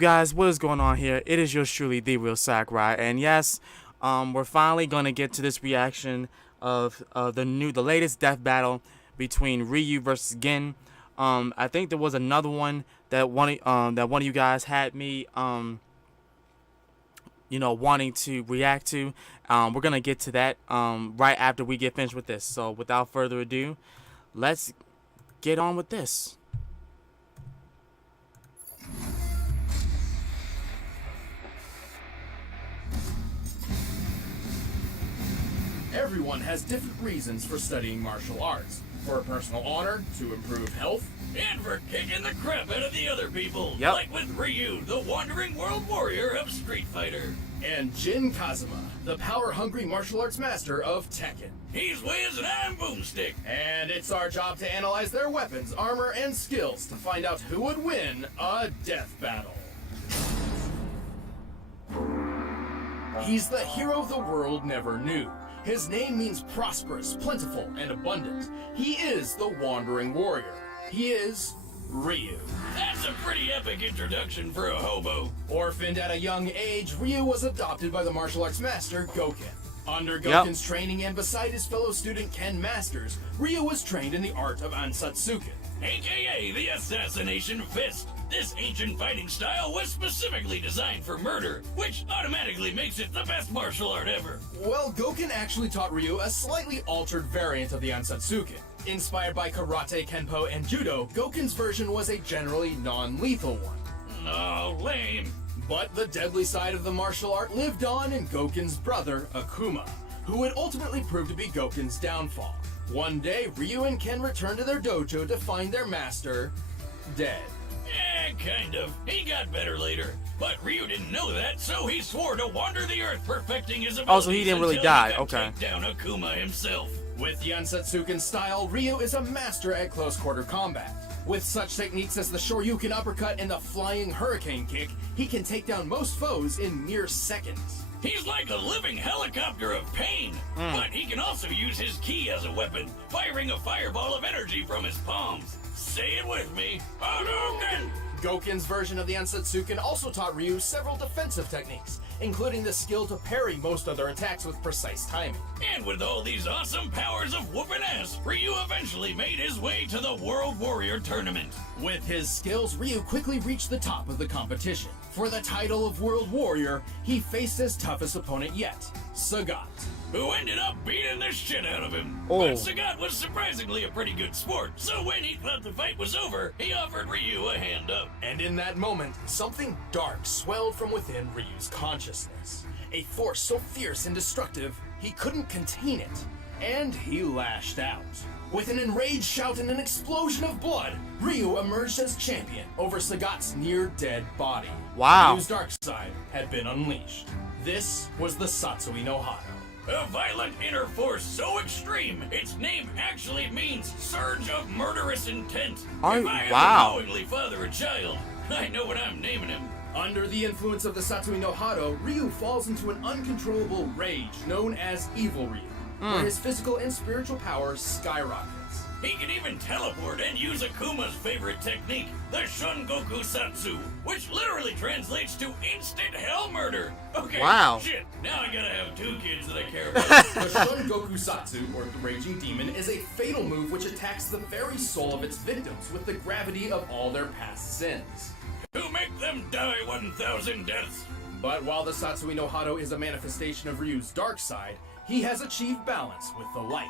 guys, what is going on here? It is yours truly, The Real Sakurai, and yes, we're finally gonna get to this reaction of the latest death battle between Ryu versus Gen. I think there was another one that one of you guys had me wanting to react to. We're gonna get to that right after we get finished with this. So without further ado, let's get on with this. Everyone has different reasons for studying martial arts. For personal honor, to improve health, and for kicking the crap out of the other people. Yep. Like with Ryu, the wandering world warrior of Street Fighter. and Jin Kazuma, the power-hungry martial arts master of Tekken. He's Wiz and I'm Boomstick. And it's our job to analyze their weapons, armor, and skills to find out who would win a death battle. He's the hero the world never knew. His name means prosperous, plentiful, and abundant. He is the Wandering Warrior. He is Ryu. That's a pretty epic introduction for a hobo. Orphaned at a young age, Ryu was adopted by the martial arts master Goken. Under Goken's training and beside his fellow student Ken Masters, Ryu was trained in the art of Ansatsuken, AKA the Assassination Fist. This ancient fighting style was specifically designed for murder, which automatically makes it the best martial art ever. Well, Goken actually taught Ryu a slightly altered variant of the Ansatsuken. Inspired by karate, kenpo, and judo, Goken's version was a generally non-lethal one. Oh, lame. But the deadly side of the martial art lived on in Goken's brother, Akuma, who would ultimately prove to be Goken's downfall. One day, Ryu and Ken returned to their dojo to find their master dead. Yeah, kind of. He got better later. But Ryu didn't know that, so he swore to wander the earth, perfecting his abilities. Oh, so he didn't really until die. He could Okay. take down Akuma himself. With the Ansatsuken style, Ryu is a master at close-quarter combat. With such techniques as the Shoryuken uppercut and the flying hurricane kick, he can take down most foes in mere seconds. He's like a living helicopter of pain, but he can also use his ki as a weapon, firing a fireball of energy from his palms. Say it with me, Hadouken! Goken's version of the Ansatsuken also taught Ryu several defensive techniques, including the skill to parry most other attacks with precise timing. And with all these awesome powers of whooping ass, Ryu eventually made his way to the World Warrior Tournament. With his skills, Ryu quickly reached the top of the competition. For the title of World Warrior, he faced his toughest opponent yet, Sagat, who ended up beating the shit out of him. Oh. But Sagat was surprisingly a pretty good sport, so when he thought the fight was over, he offered Ryu a hand up. And in that moment, something dark swelled from within Ryu's consciousness. A force so fierce and destructive, he couldn't contain it. And he lashed out. With an enraged shout and an explosion of blood, Ryu emerged as champion over Sagat's near-dead body. Wow. Ryu's dark side had been unleashed. This was the Satsui no Hado. A violent inner force so extreme, its name actually means surge of murderous intent. Oh, If I ever wow. knowingly father a child, I know what I'm naming him. Under the influence of the Satsui no Hado, Ryu falls into an uncontrollable rage known as Evil Ryu, where his physical and spiritual power skyrockets. He can even teleport and use Akuma's favorite technique, the Shungoku Satsu, which literally translates to instant hell murder. Okay, Wow. shit, now I gotta have two kids that I care about. The Shungoku Satsu, or the Raging Demon, is a fatal move which attacks the very soul of its victims with the gravity of all their past sins. To make them die 1,000 deaths. But while the Satsui no Hado is a manifestation of Ryu's dark side, he has achieved balance with the light.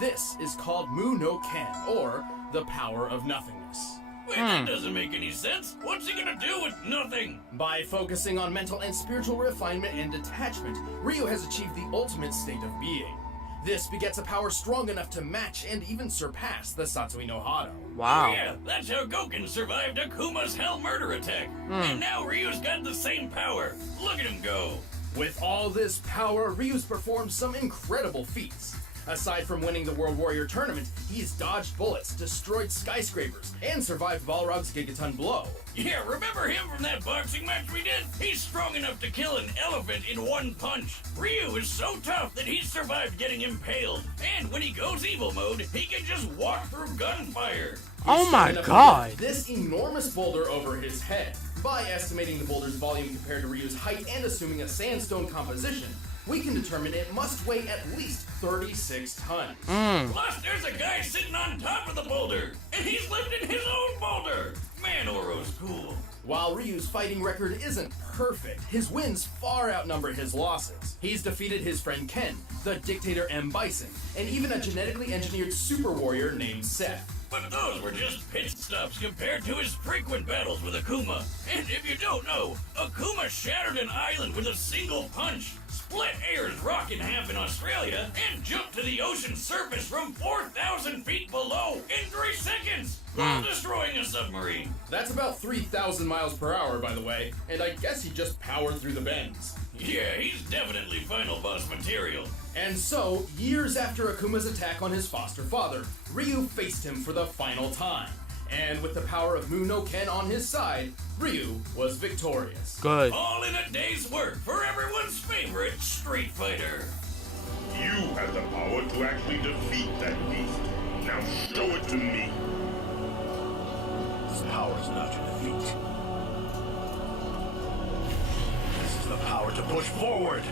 This is called Mu no Ken, or the power of nothingness. Wait, that doesn't make any sense. What's he gonna do with nothing? By focusing on mental and spiritual refinement and detachment, Ryu has achieved the ultimate state of being. This begets a power strong enough to match and even surpass the Satsui no Hado. Wow. Yeah, that's how Goken survived Akuma's hell murder attack. And now Ryu's got the same power. Look at him go. With all this power, Ryu's performed some incredible feats. Aside from winning the World Warrior Tournament, he's dodged bullets, destroyed skyscrapers, and survived Balrog's Gigaton blow. Yeah, remember him from that boxing match we did? He's strong enough to kill an elephant in one punch. Ryu is so tough that he's survived getting impaled. And when he goes evil mode, he can just walk through gunfire. Oh my Enough to God. lift this enormous boulder over his head. By estimating the boulder's volume compared to Ryu's height and assuming a sandstone composition, we can determine it must weigh at least 36 tons. Plus, there's a guy sitting on top of the boulder, and he's lifting his own boulder. Man, Oro's cool. While Ryu's fighting record isn't perfect, his wins far outnumber his losses. He's defeated his friend Ken, the dictator M. Bison, and even a genetically engineered super warrior named Seth. But those were just pit stops compared to his frequent battles with Akuma. And if you don't know, Akuma shattered an island with a single punch, split Ayers Rock in half in Australia, and jumped to the ocean surface from 4,000 feet below in 3 seconds, while destroying a submarine. That's about 3,000 miles per hour, by the way, and I guess he just powered through the bends. Yeah, he's definitely final boss material. And so, years after Akuma's attack on his foster father, Ryu faced him for the final time. And with the power of Mu no Ken on his side, Ryu was victorious. Good. All in a day's work for everyone's favorite Street Fighter. You have the power to actually defeat that beast. Now show it to me. This power is not to defeat. This is the power to push forward.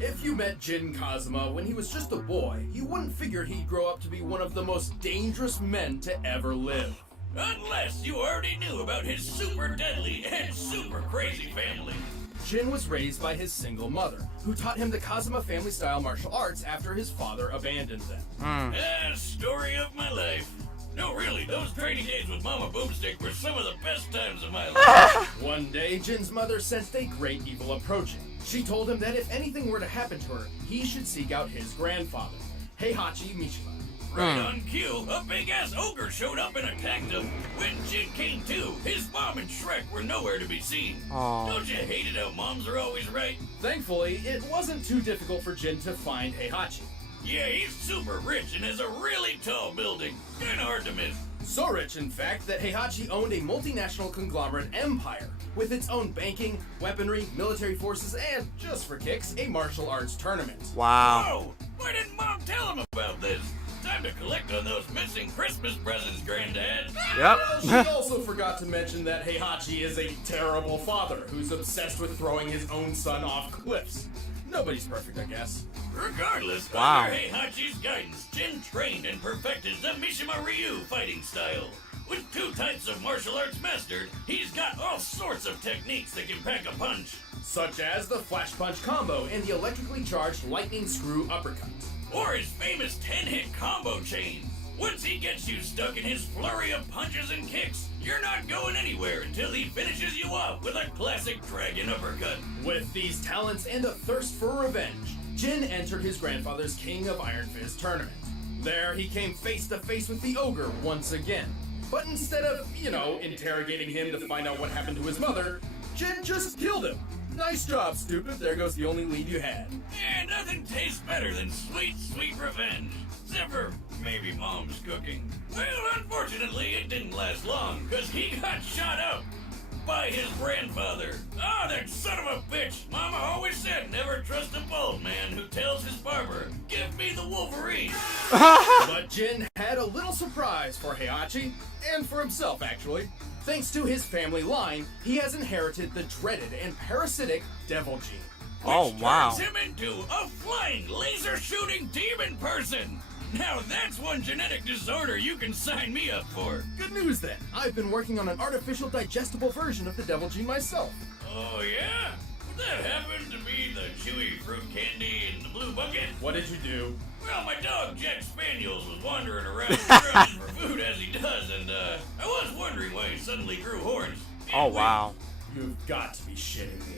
If you met Jin Kazuma when he was just a boy, you wouldn't figure he'd grow up to be one of the most dangerous men to ever live. Unless you already knew about his super deadly and super crazy family. Jin was raised by his single mother, who taught him the Kazuma family-style martial arts after his father abandoned them. Story of my life. No, really, those training days with Mama Boomstick were some of the best times of my life. One day, Jin's mother sensed a great evil approaching. She told him that if anything were to happen to her, he should seek out his grandfather, Heihachi Mishima. Right on cue, a big-ass ogre showed up and attacked him. When Jin came to, his mom and Shrek were nowhere to be seen. Aw. Don't you hate it how moms are always right? Thankfully, it wasn't too difficult for Jin to find Heihachi. Yeah, he's super rich and has a really tall building. Kinda hard to miss. So rich, in fact, that Heihachi owned a multinational conglomerate empire with its own banking, weaponry, military forces, and, just for kicks, a martial arts tournament. Wow. Oh, why didn't Mom tell him about this? Time to collect on those missing Christmas presents, Granddad. Yep. She also forgot to mention that Heihachi is a terrible father who's obsessed with throwing his own son off cliffs. Nobody's perfect, I guess. Regardless, Wow. under Heihachi's guidance, Jin trained and perfected the Mishima Ryu fighting style. With 2 types of martial arts mastered, he's got all sorts of techniques that can pack a punch. Such as the flash punch combo and the electrically charged lightning screw uppercut. Or his famous 10-hit combo chain. Once he gets you stuck in his flurry of punches and kicks, you're not going anywhere until he finishes you off with a classic dragon uppercut. With these talents and a thirst for revenge, Jin entered his grandfather's King of Iron Fist tournament. There, he came face to face with the ogre once again. But instead of, interrogating him to find out what happened to his mother, Jin just killed him. Nice job, stupid. There goes the only lead you had. And nothing tastes better than sweet, sweet revenge. Except for maybe Mom's cooking. Well, unfortunately, it didn't last long, because he got shot up by his grandfather. Ah, that son of a bitch! Mama always said never trust a bald man who tells his barber, give me the Wolverine. But Jin had a little surprise for Heihachi, and for himself, actually. Thanks to his family line, he has inherited the dreaded and parasitic Devil Gene. Oh, wow. Turns him into a flying, laser-shooting demon person. Now that's one genetic disorder you can sign me up for. Good news then, I've been working on an artificial digestible version of the Devil Gene myself. Oh yeah? Would that happen to be the chewy fruit candy in the blue bucket? What did you do? Well, my dog Jack Spaniels was wandering around scrubbing for food as he does, and I was wondering why he suddenly grew horns. Oh, Anyway, wow. You've got to be shitting me.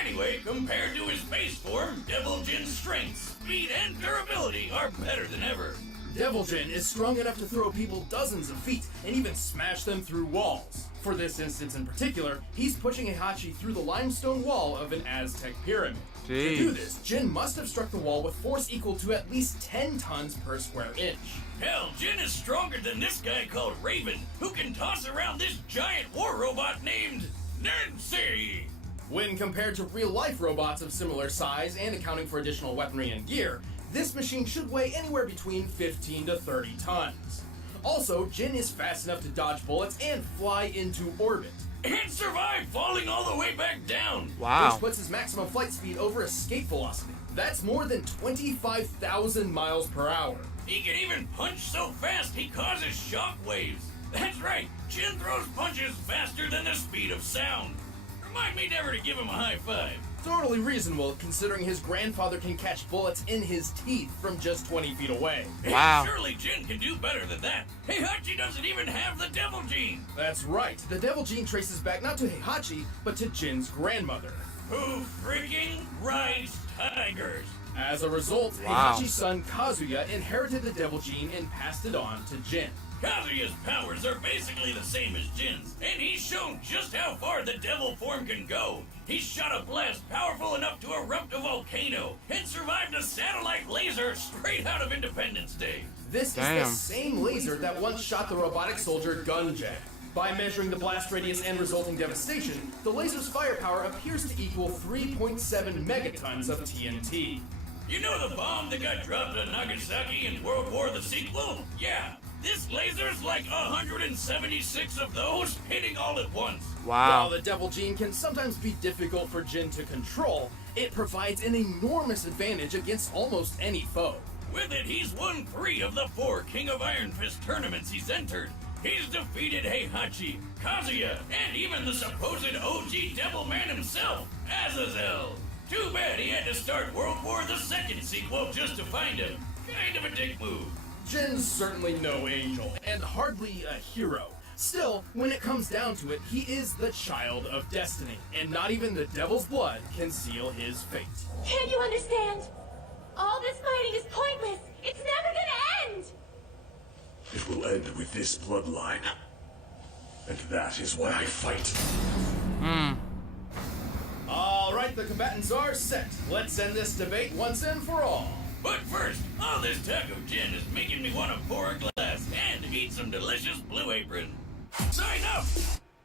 Anyway, compared to his base form, Devil Jin's strength, speed, and durability are better than ever. Devil Jin is strong enough to throw people dozens of feet and even smash them through walls. For this instance in particular, he's pushing Heihachi through the limestone wall of an Aztec pyramid. To do Jeez. this, Jin must have struck the wall with force equal to at least 10 tons per square inch. Hell, Jin is stronger than this guy called Raven, who can toss around this giant war robot named Nancy. When compared to real-life robots of similar size and accounting for additional weaponry and gear, this machine should weigh anywhere between 15 to 30 tons. Also, Jin is fast enough to dodge bullets and fly into orbit, And survive falling all the way back down. Wow. which puts his maximum flight speed over escape velocity. That's more than 25,000 miles per hour. He can even punch so fast he causes shock waves. That's right, Jin throws punches faster than the speed of sound. Remind me never to give him a high five. Totally reasonable considering his grandfather can catch bullets in his teeth from just 20 feet away. Wow. Surely Jin can do better than that. Heihachi doesn't even have the devil gene. That's right, the devil gene traces back not to Heihachi, but to Jin's grandmother. Who freaking rides tigers? As a result, Wow. Heihachi's son Kazuya inherited the devil gene and passed it on to Jin. Kazuya's powers are basically the same as Jin's, and he's shown just how far the devil form can go. He shot a blast powerful enough to erupt a volcano and survived a satellite laser straight out of Independence Day. This Damn. is the same laser that once shot the robotic soldier Gunjack. By measuring the blast radius and resulting devastation, the laser's firepower appears to equal 3.7 megatons of TNT. You know the bomb that got dropped on Nagasaki in World War the sequel? Yeah, this laser's like 176 of those hitting all at once. Wow. While the devil gene can sometimes be difficult for Jin to control, it provides an enormous advantage against almost any foe. With it, he's won 3 of the 4 King of Iron Fist tournaments he's entered. He's defeated Heihachi, Kazuya, and even the supposed OG Devil Man himself, Azazel. Too bad he had to start World War II sequel just to find him. Kind of a dick move. Jin's certainly no angel, and hardly a hero. Still, when it comes down to it, he is the child of destiny, and not even the devil's blood can seal his fate. Can't you understand? All this fighting is pointless. It's never gonna end. It will end with this bloodline. And that is why I fight. Alright, the combatants are set. Let's end this debate once and for all. But first, all this talk of gin is making me want to pour a glass and eat some delicious Blue Apron. Sign up!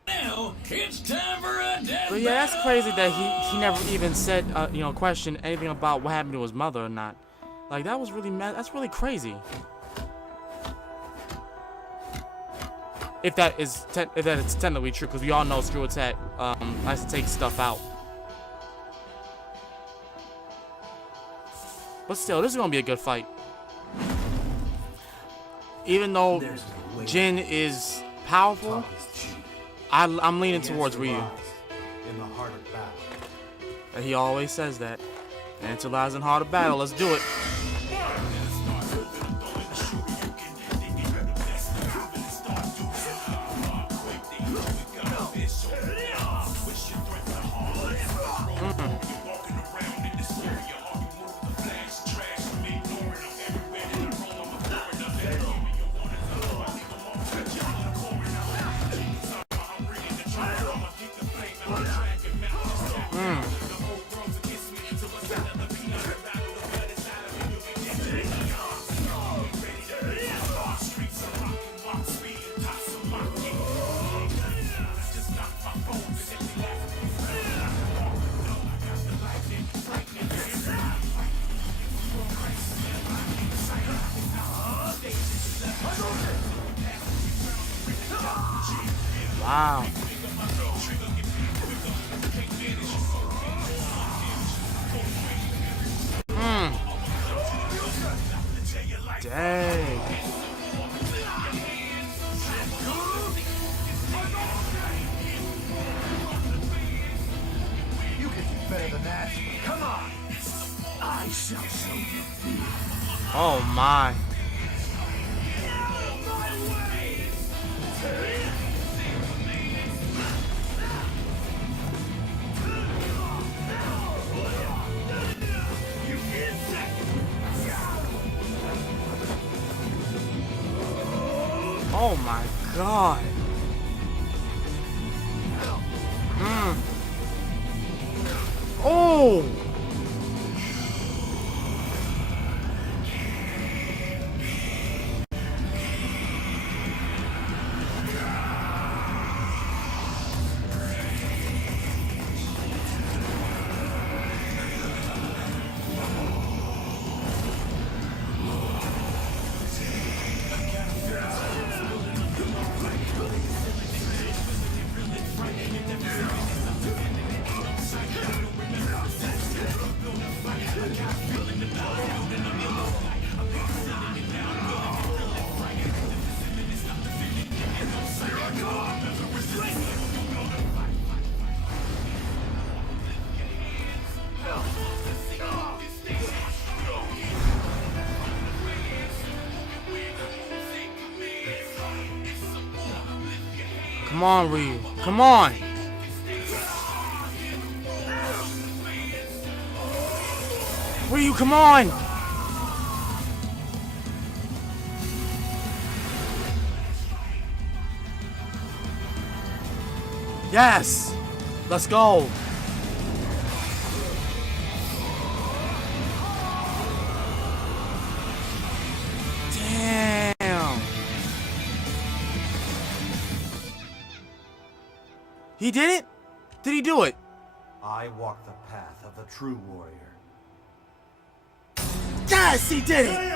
Now, it's time for a death But yeah, that's battle! crazy that he never even said, questioned anything about what happened to his mother or not. Like, that was really mad. That's really crazy. If that is technically true, because we all know Screw Attack likes to take stuff out. But still, this is gonna be a good fight. Even though Jin is powerful, I'm leaning towards Ryu. In the heart of battle. And he always says that. And until lies in heart of battle, let's do it. Wow. Dang. You can do better than that. Come on! I shall show you. Oh my. Oh my god. Oh! Come on, Ryu. Come on. Ryu, come on. Yes. Let's go. Damn. He did it? Did he do it? I walk the path of the true warrior. Yes, he did it.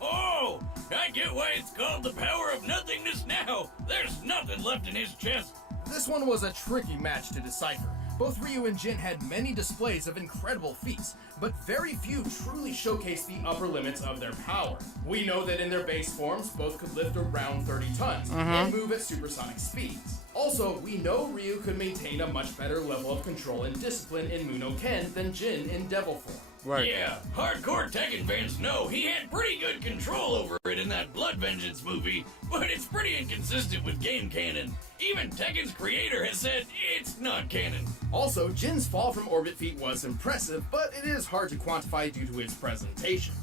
Oh, I get why it's called the power of nothingness now. There's nothing left in his chest. This one was a tricky match to decipher. Both Ryu and Jin had many displays of incredible feats, but very few truly showcased the upper limits of their power. We know that in their base forms, both could lift around 30 tons and move at supersonic speeds. Also, we know Ryu could maintain a much better level of control and discipline in Muno Ken than Jin in Devil form. Right. Yeah, hardcore Tekken fans know he had pretty good control over it in that Blood Vengeance movie, but it's pretty inconsistent with game canon. Even Tekken's creator has said it's not canon. Also, Jin's fall from orbit feat was impressive, but it is hard to quantify due to its presentation.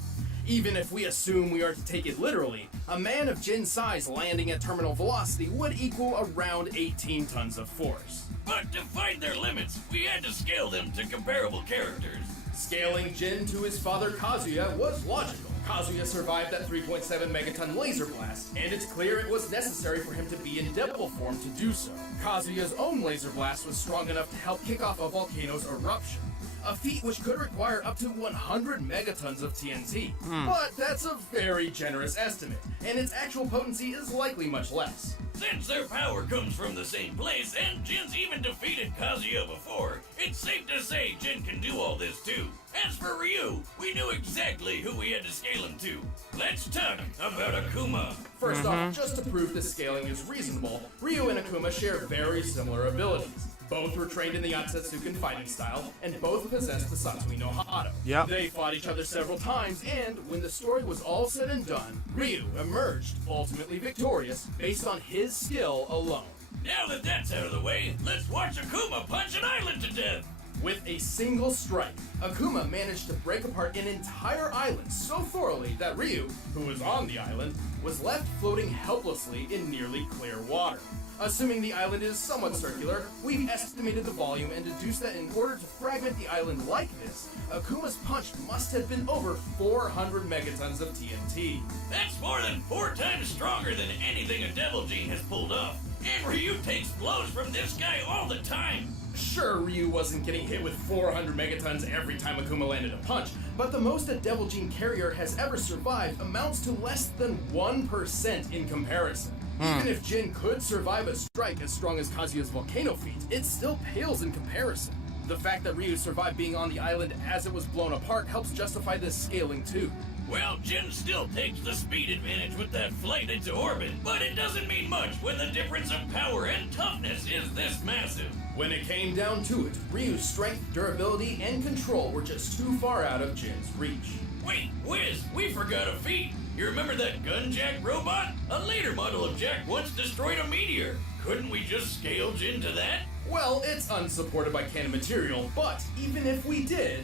Even if we assume we are to take it literally, a man of Jin's size landing at terminal velocity would equal around 18 tons of force. But to find their limits, we had to scale them to comparable characters. Scaling Jin to his father Kazuya was logical. Kazuya survived that 3.7 megaton laser blast, and it's clear it was necessary for him to be in devil form to do so. Kazuya's own laser blast was strong enough to help kick off a volcano's eruption, a feat which could require up to 100 megatons of TNT. But that's a very generous estimate, and its actual potency is likely much less. Since their power comes from the same place, and Jin's even defeated Kazuya before, it's safe to say Jin can do all this too. As for Ryu, we knew exactly who we had to scale him to. Let's talk about Akuma. First off, just to prove this scaling is reasonable, Ryu and Akuma share very similar abilities. Both were trained in the Yatsutsuken fighting style, and both possessed the Satsui no Hado. Yep. They fought each other several times, and when the story was all said and done, Ryu emerged ultimately victorious based on his skill alone. Now that that's out of the way, let's watch Akuma punch an island to death. With a single strike, Akuma managed to break apart an entire island so thoroughly that Ryu, who was on the island, was left floating helplessly in nearly clear water. Assuming the island is somewhat circular, we've estimated the volume and deduced that in order to fragment the island like this, Akuma's punch must have been over 400 megatons of TNT. That's more than 4 times stronger than anything a Devil Gene has pulled off. And Ryu takes blows from this guy all the time. Sure, Ryu wasn't getting hit with 400 megatons every time Akuma landed a punch, but the most a Devil Gene carrier has ever survived amounts to less than 1% in comparison. Even if Jin could survive a strike as strong as Kazuya's volcano feat, it still pales in comparison. The fact that Ryu survived being on the island as it was blown apart helps justify this scaling too. Well, Jin still takes the speed advantage with that flight into orbit, but it doesn't mean much when the difference of power and toughness is this massive. When it came down to it, Ryu's strength, durability, and control were just too far out of Jin's reach. Wait, Wiz, we forgot a feat. You remember that gun Jack robot? A later model of Jack once destroyed a meteor. Couldn't we just scale Jin to that? Well, it's unsupported by canon material, but even if we did,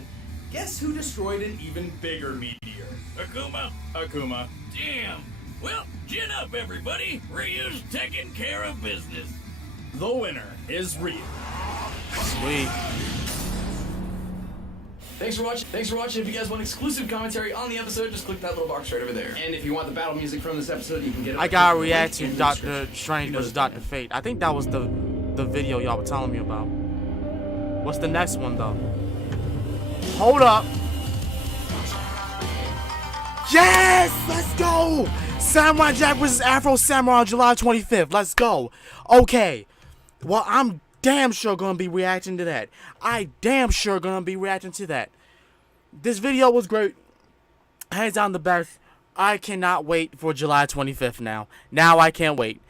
guess who destroyed an even bigger meteor? Akuma? Akuma. Damn. Well, Jin up, everybody. Ryu's taking care of business. The winner is Ryu. Sweet. Thanks for watching. If you guys want exclusive commentary on the episode, just click that little box right over there. And if you want the battle music from this episode, you can get it. I gotta react to Dr. Strange vs. Dr. Fate. I think that was the video y'all were telling me about. What's the next one though? Hold up. Yes! Let's go! Samurai Jack vs. Afro Samurai on July 25th. Let's go. Okay. Well, I'm damn sure gonna be reacting to that. I damn sure gonna be reacting to that. this video was great. Hands down the best. I cannot wait for July 25th now. Now I can't wait.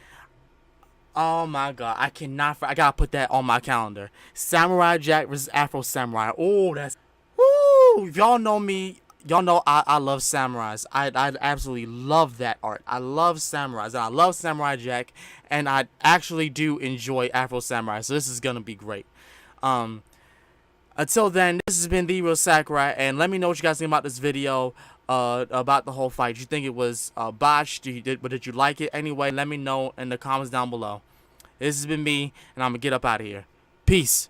Oh my god, I cannot. I gotta put that on my calendar. Samurai Jack versus Afro Samurai. Oh, that's. Woo! Y'all know me. Y'all know I love samurais. I absolutely love that art. I love samurais. And I love Samurai Jack. And I actually do enjoy Afro Samurai. So this is gonna be great. Until then, this has been The Real Sakurai. And let me know what you guys think about this video. About the whole fight. Did you think it was botched? Did you like it? Anyway, let me know in the comments down below. This has been me, and I'm going to get up out of here. Peace.